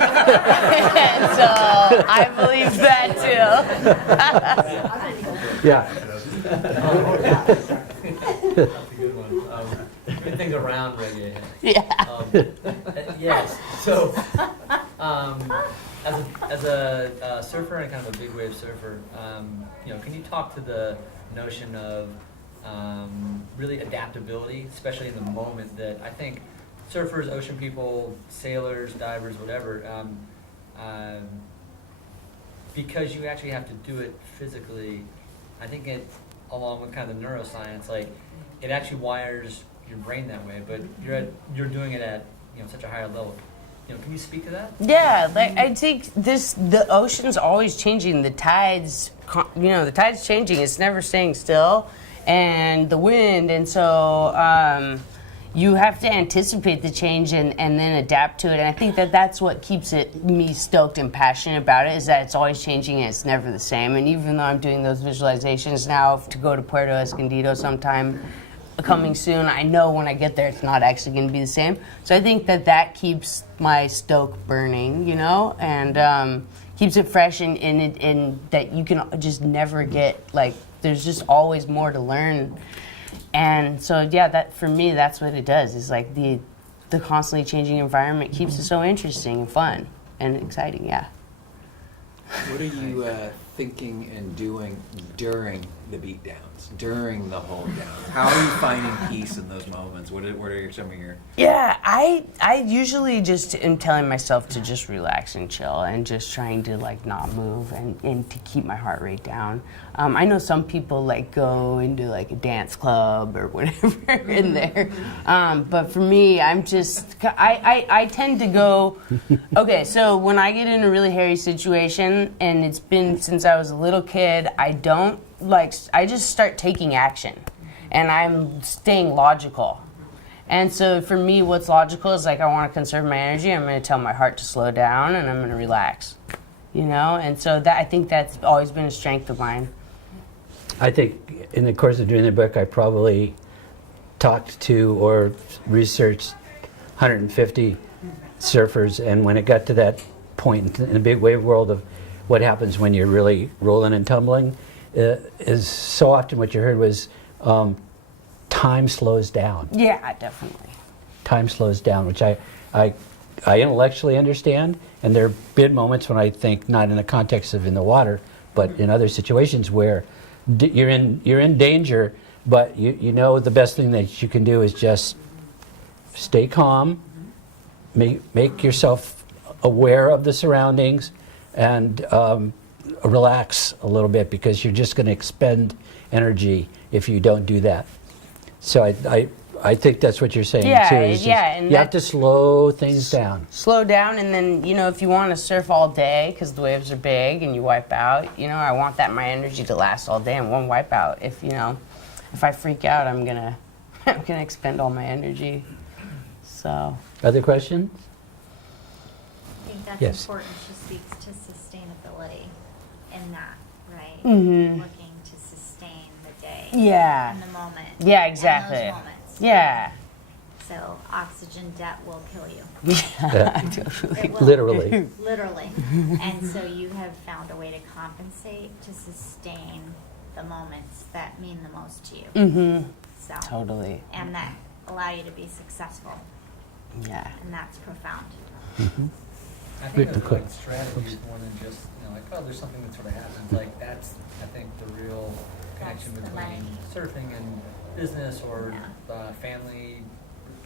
I believe that too. Yeah. That's a good one. Good things around reggae. Yeah. Yes. So, as a surfer and kind of a big wave surfer, can you talk to the notion of really adaptability, especially in the moment that I think surfers, ocean people, sailors, divers, whatever, because you actually have to do it physically, I think along with kind of the neuroscience, like it actually wires your brain that way, but you're doing it at such a higher level. Can you speak to that? Yeah, I think the ocean's always changing. The tide's changing. It's never staying still, and the wind, and so you have to anticipate the change and then adapt to it. And I think that's what keeps me stoked and passionate about it, is that it's always changing and it's never the same. And even though I'm doing those visualizations now to go to Puerto Escondido sometime coming soon. I know when I get there, it's not actually going to be the same. So I think that keeps my stoke burning, and keeps it fresh, and that you can just never get, like, there's just always more to learn. And so, yeah, that for me, that's what it does. Is like the constantly changing environment keeps it so interesting and fun and exciting. Yeah. What are you thinking and doing during the beatdowns, during the hold downs? How are you finding peace in those moments? What are some of your... Yeah, I usually just am telling myself to just relax and chill and just trying to like not move and to keep my heart rate down. I know some people like go into like a dance club or whatever in there, but for me, I'm just I tend to go. Okay, so when I get in a really hairy situation, and it's been since I was a little kid, I just start taking action, and I'm staying logical. And so for me, what's logical is like I want to conserve my energy. I'm going to tell my heart to slow down, and I'm going to relax, And so I think that's always been a strength of mine. I think in the course of doing the book, I probably talked to or researched 150 surfers, and when it got to that point in the big wave world of what happens when you're really rolling and tumbling, is so often what you heard was time slows down. Yeah, definitely. Time slows down, which I intellectually understand, and there have been moments when I think, not in the context of in the water, but in other situations where you're in danger, but you know the best thing that you can do is just stay calm, make yourself aware of the surroundings, and relax a little bit, because you're just going to expend energy if you don't do that. So I think that's what you're saying too. And you have to slow things down. Slow down, and then if you want to surf all day because the waves are big and you wipe out, I want my energy to last all day and won't wipe out. If I freak out, I'm gonna expend all my energy. So. Other questions? I think that's Yes. important. She speaks to sustainability in that, right? Mhm. Looking to sustain the day. Yeah. And the moment. Yeah, exactly. And those moments. Yeah. So oxygen debt will kill you. Yeah. It will. Literally. Literally. And so you have found a way to compensate to sustain the moments that mean the most to you. Mm-hmm. So. Totally. And that allow you to be successful. Yeah. And that's profound. Mm-hmm. I think those are Quick. like strategies more than just, like, oh, there's something that sort of happens. Like, that's, I think, the real connection That's the between money. surfing and business or Yeah. Family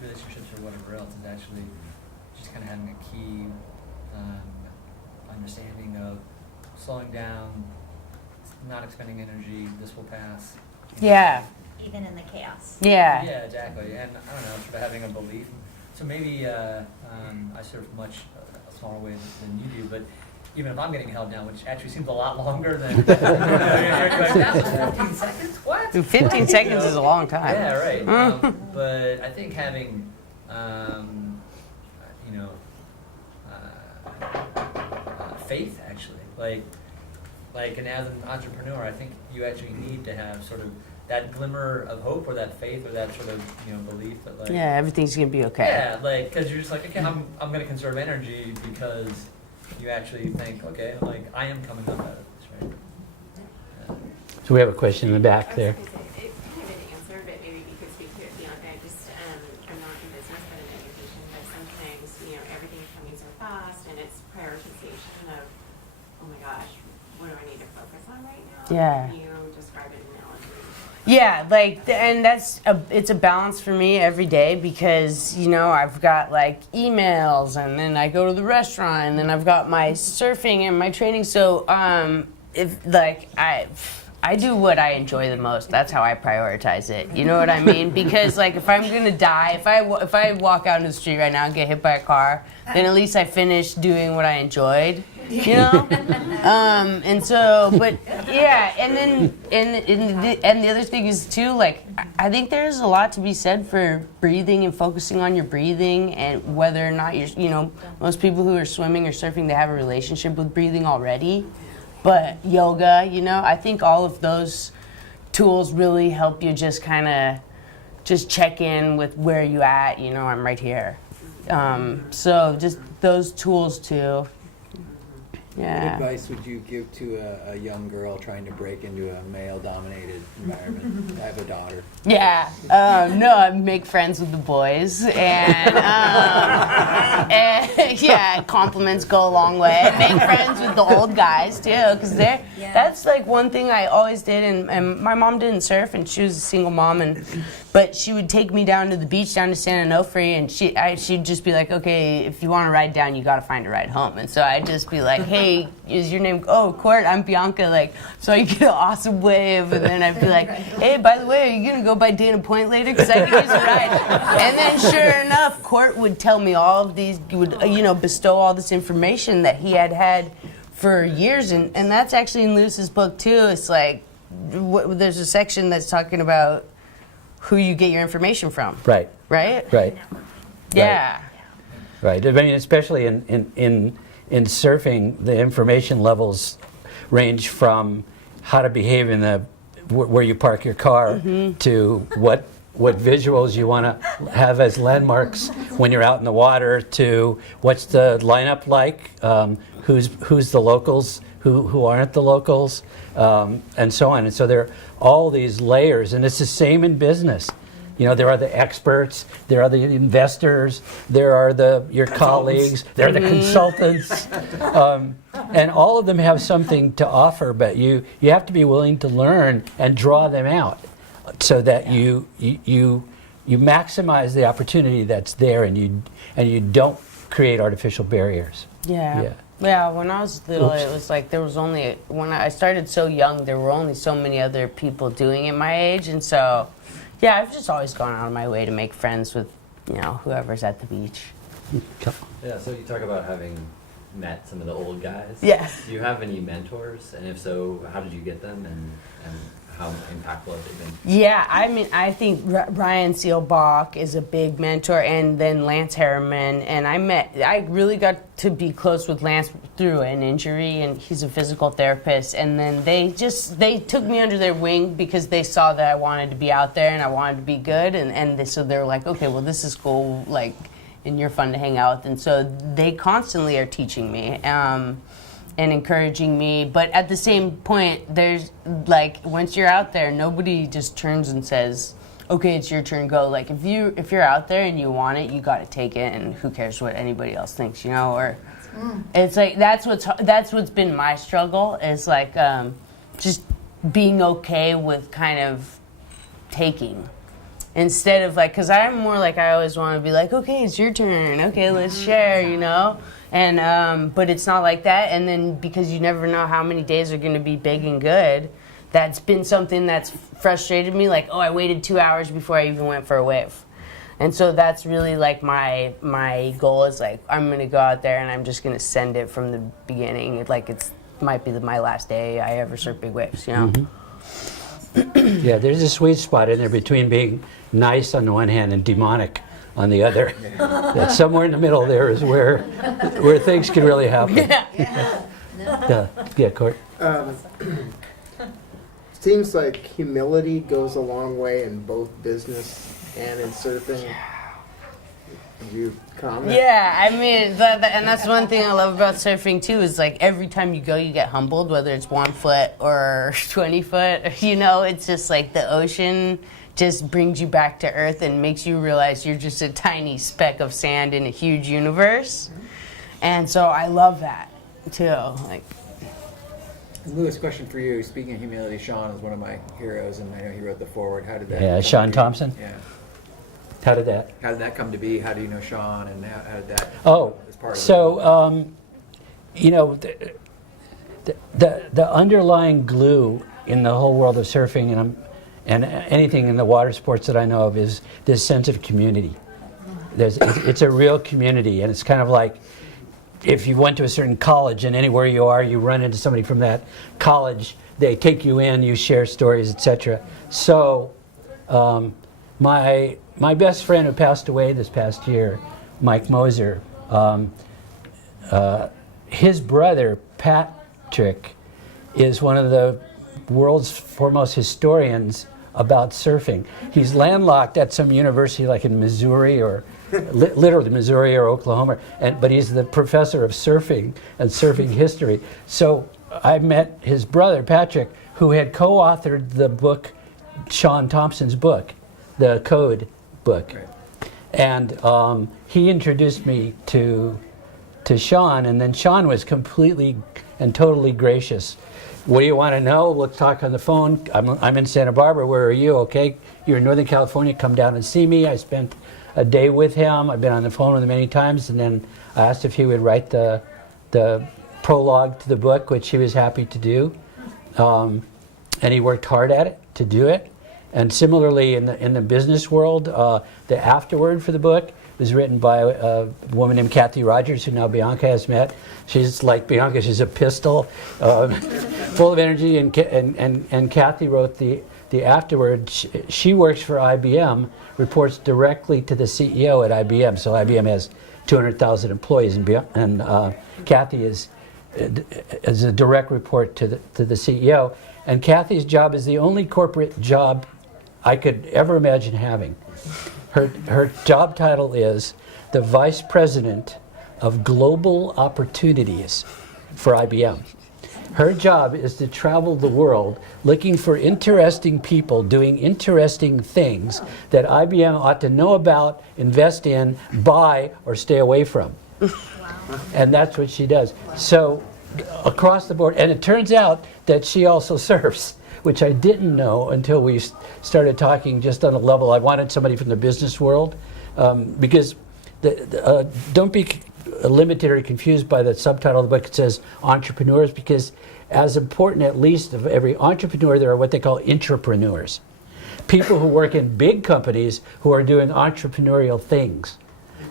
relationships or whatever else is actually just kind of having a key understanding of slowing down, not expending energy, this will pass. Yeah. Even in the chaos. Yeah. Yeah, exactly. And I don't know, sort of having a belief. So maybe I surf much a smaller way than you do, but even if I'm getting held down, which actually seems a lot longer than you're like, that was 15 seconds? What? 15 seconds is a long time. Yeah, right. But I think having, faith actually, like, and as an entrepreneur, I think you actually need to have sort of that glimmer of hope or that faith or that sort of belief that, like, Yeah, everything's gonna be okay. yeah, like, because you're just like, okay, I'm going to conserve energy because you actually think, okay, like, I am coming up out of this, right? So we have a question in the back there. It's kind of an answer, but maybe you could speak to it, Bianca. I'm not in business, but in education, but sometimes, everything is coming so fast, and it's prioritization of, oh my gosh, what do I need to focus on right now? Yeah. Can you describe an analogy? Yeah, and it's a balance for me every day because, I've got like emails and then I go to the restaurant and then I've got my surfing and my training. So, I do what I enjoy the most. That's how I prioritize it. You know what I mean? Because like if I'm gonna die, if I walk out into the street right now and get hit by a car, then at least I finished doing what I enjoyed. And so, but yeah, and then and the other thing is too, like I think there's a lot to be said for breathing and focusing on your breathing and whether or not you're, most people who are swimming or surfing, they have a relationship with breathing already. But yoga, I think all of those tools really help you just kind of just check in with where you at, you know, I'm right here. So just those tools too. What Yeah. advice would you give to a young girl trying to break into a male-dominated environment? I have a daughter. Yeah. No, I make friends with the boys, and yeah, compliments go a long way. Make friends with the old guys too, because that's like one thing I always did. And my mom didn't surf, and she was a single mom, but she would take me down to the beach, down to San Onofre, and she'd just be like, okay, if you want to ride down, you got to find a ride home. And so I'd just be like, hey, is your name? Oh, Court, I'm Bianca. Like, so I get an awesome wave, and then I'd be like, hey, by the way, are you gonna go by Dana Point later? Because I could use a ride. And then, sure enough, Court would tell me all of these, would bestow all this information that he had for years, and that's actually in Lewis's book too. It's like there's a section that's talking about who you get your information from. Right. Right. Right. Yeah. Right. I mean, especially in surfing, the information levels range from how to behave in where you park your car to what visuals you want to have as landmarks when you're out in the water, to what's the lineup like, who's the locals, who aren't the locals, and so on. And so there are all these layers, and it's the same in business. You know, there are the experts, there are the investors, there are your colleagues, there are the consultants, and all of them have something to offer, but you have to be willing to learn and draw them out so that you maximize the opportunity that's there, and you don't create artificial barriers. Yeah. Yeah, when I was little, it was like when I started so young, there were only so many other people doing it my age, and so, yeah, I've just always gone out of my way to make friends with, whoever's at the beach. Yeah, so you talk about having met some of the old guys. Yeah. Do you have any mentors? And if so, how did you get them, and how impactful have they been? Yeah, I mean, I think Ryan Seelbach is a big mentor, and then Lance Harriman. And I really got to be close with Lance through an injury, and he's a physical therapist. And then they took me under their wing because they saw that I wanted to be out there and I wanted to be good. So they're like, okay, well, this is cool, like, and you're fun to hang out with. And so they constantly are teaching me. And encouraging me, but at the same point, there's like, once you're out there, nobody just turns and says, okay, it's your turn, go. Like, if you're out there and you want it, you got to take it, and who cares what anybody else thinks, or it's like that's what's been my struggle, is like just being okay with kind of taking, instead of like, because I'm more like, I always want to be like, okay, it's your turn, okay, let's share, And but it's not like that. And then because you never know how many days are going to be big and good, that's been something that's frustrated me. Like, I waited 2 hours before I even went for a wave. And so that's really like my goal is like, I'm going to go out there and I'm just going to send it from the beginning. Like might be my last day I ever surf big waves, Mm-hmm. Yeah, there's a sweet spot in there between being nice on the one hand and demonic on the other. That somewhere in the middle there is where things can really happen. Yeah, Court. Seems like humility goes a long way in both business and in surfing. Have you comment? Yeah, I mean, and that's one thing I love about surfing too, is like every time you go, you get humbled, whether it's 1 foot or 20 foot. It's just like the ocean just brings you back to earth and makes you realize you're just a tiny speck of sand in a huge universe. And so I love that too. Like, Lewis, question for you. Speaking of humility, Sean is one of my heroes, and I know he wrote the foreword. How did that? Yeah, come Sean to be? Thompson. Yeah. How did that come to be? How do you know Sean, and how did that? As part of so the underlying glue in the whole world of surfing and anything in the water sports that I know of is this sense of community. It's a real community, and it's kind of like if you went to a certain college and anywhere you are, you run into somebody from that college, they take you in, you share stories, etc. So my best friend who passed away this past year, Mike Moser, his brother, Patrick, is one of the world's foremost historians about surfing. He's landlocked at some university like in Missouri or literally Missouri or Oklahoma, but he's the professor of surfing and surfing history. So I met his brother, Patrick, who had co-authored the book, Sean Thompson's book, the Code book. Right. And he introduced me to Sean, and then Sean was completely and totally gracious. What do you want to know? Let's talk on the phone. I'm in Santa Barbara. Where are you? Okay, you're in Northern California. Come down and see me. I spent a day with him. I've been on the phone with him many times, and then I asked if he would write the prologue to the book, which he was happy to do. And he worked hard at it to do it. And similarly, in the business world, the afterword for the book was written by a woman named Kathy Rogers, who now Bianca has met. She's like Bianca; she's a pistol, full of energy. And Kathy wrote the afterword. She works for IBM, reports directly to the CEO at IBM. So IBM has 200,000 employees, and Kathy is a direct report to the CEO. And Kathy's job is the only corporate job I could ever imagine having. Her job title is the Vice President of Global Opportunities for IBM. Her job is to travel the world looking for interesting people doing interesting things that IBM ought to know about, invest in, buy, or stay away from. And that's what she does. So across the board, and it turns out that she also surfs, which I didn't know until we started talking just on a level. I wanted somebody from the business world, because don't be limited or confused by the subtitle of the book. It says entrepreneurs, because as important, at least, of every entrepreneur, there are what they call intrapreneurs. People who work in big companies who are doing entrepreneurial things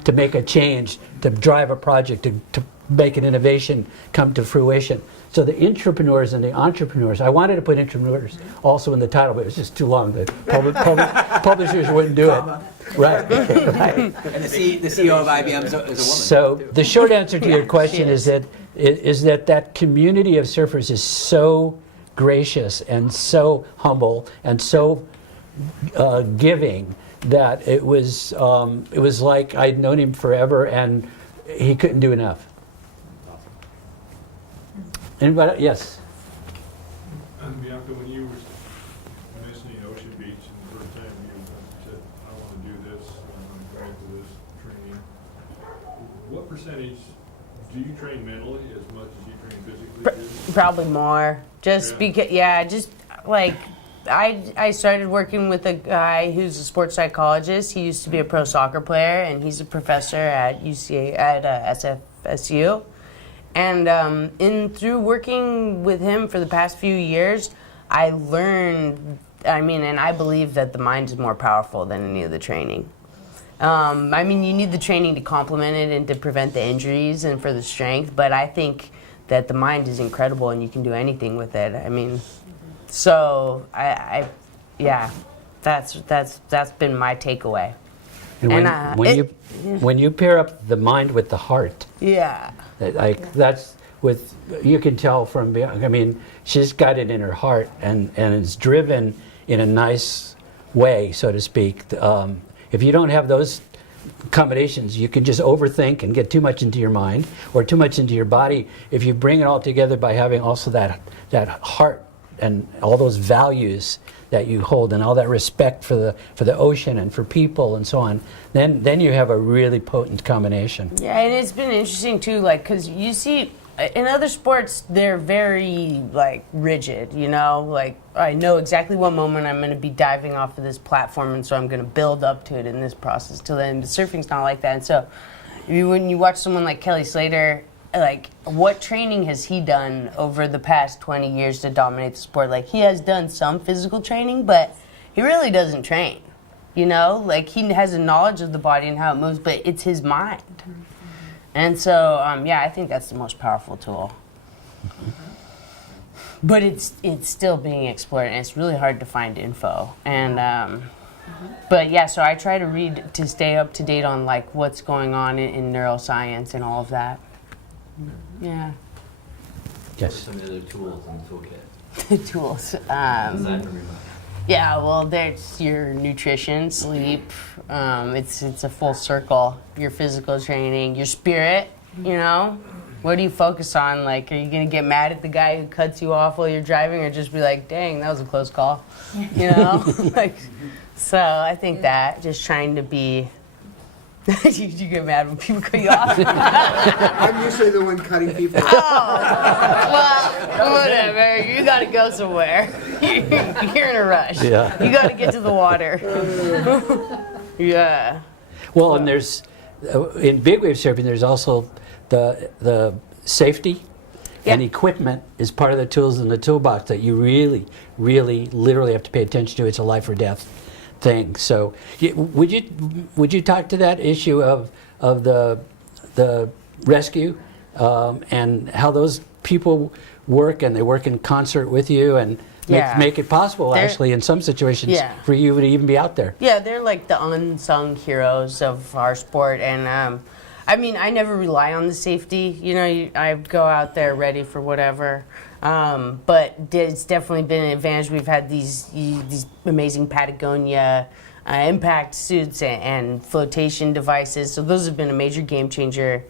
to make a change, to drive a project, to make an innovation come to fruition. So the intrapreneurs and the entrepreneurs, I wanted to put intrapreneurs also in the title, but it was just too long. The publishers wouldn't do it. Right. Right. And the CEO of IBM is a woman. So the short answer to your question is that community of surfers is so gracious and so humble and so giving that it was like I'd known him forever and he couldn't do enough. Anybody? Yes. Bianca, when you were mentioning Ocean Beach and the first time you said, I want to do this, I'm going to this training, what percentage do you train mentally as much as you train physically? Probably more. Just because, just like I started working with a guy who's a sports psychologist. He used to be a pro soccer player, and he's a professor at SFSU. And through working with him for the past few years, I learned, and I believe that the mind is more powerful than any of the training. You need the training to complement it and to prevent the injuries and for the strength, but I think that the mind is incredible and you can do anything with it. So that's been my takeaway. And when you pair up the mind with the heart, that's with, you can tell from, she's got it in her heart and it's driven in a nice way, so to speak. If you don't have those combinations, you can just overthink and get too much into your mind or too much into your body. If you bring it all together by having also that heart and all those values that you hold and all that respect for the ocean and for people and so on, then you have a really potent combination. Yeah, and it's been interesting too, because you see in other sports they're very rigid, I know exactly what moment I'm going to be diving off of this platform, and so I'm going to build up to it in this process till then. But surfing's not like that, and so when you watch someone like Kelly Slater, what training has he done over the past 20 years to dominate the sport? He has done some physical training, but he really doesn't train. He has a knowledge of the body and how it moves, but it's his mind. And so, I think that's the most powerful tool. But it's still being explored, and it's really hard to find info. And so I try to read to stay up to date on what's going on in neuroscience and all of that. Yeah. Yes. What are some of the other tools in the toolkit? The tools. Aside from your mind. Yeah, well, there's your nutrition, sleep. It's a full circle. Your physical training, your spirit. You know, what do you focus on? Like, are you gonna get mad at the guy who cuts you off while you're driving, or just be like, "Dang, that was a close call," you know? Like, so I think that just trying to be. you get mad when people cut you off. I'm usually the one cutting people off. Oh, well, whatever. You gotta go somewhere. You're in a rush. Yeah. You gotta get to the water. Yeah. Well, and there's in big wave surfing, there's also the safety and equipment is part of the tools in the toolbox that you really, really, literally have to pay attention to. It's a life or death thing. So, would you talk to that issue of the rescue and how those people work, and they work in concert with you and make it possible actually in some situations for you to even be out there. Yeah, they're like the unsung heroes of our sport, and I mean, I never rely on the safety. You know, I go out there ready for whatever. But it's definitely been an advantage. We've had these amazing Patagonia impact suits and flotation devices. So those have been a major game changer.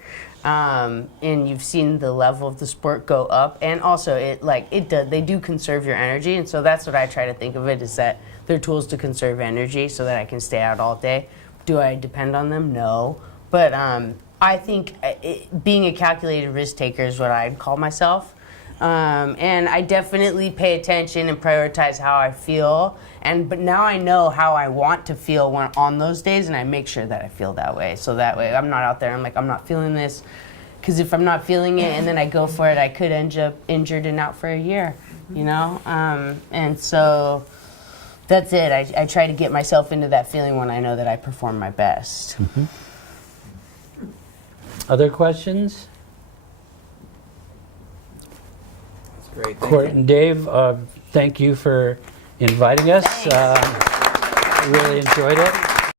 And you've seen the level of the sport go up. And also, they do conserve your energy. And so that's what I try to think of it, is that they're tools to conserve energy so that I can stay out all day. Do I depend on them? No. But I think being a calculated risk taker is what I'd call myself. And I definitely pay attention and prioritize how I feel. But now I know how I want to feel on those days, and I make sure that I feel that way. So that way I'm not out there, I'm like, I'm not feeling this. Because if I'm not feeling it and then I go for it, I could end up injured and out for a year, you know? And so that's it. I try to get myself into that feeling when I know that I perform my best. Mm-hmm. Other questions? Great. Court and Dave, thank you for inviting us. Really enjoyed it.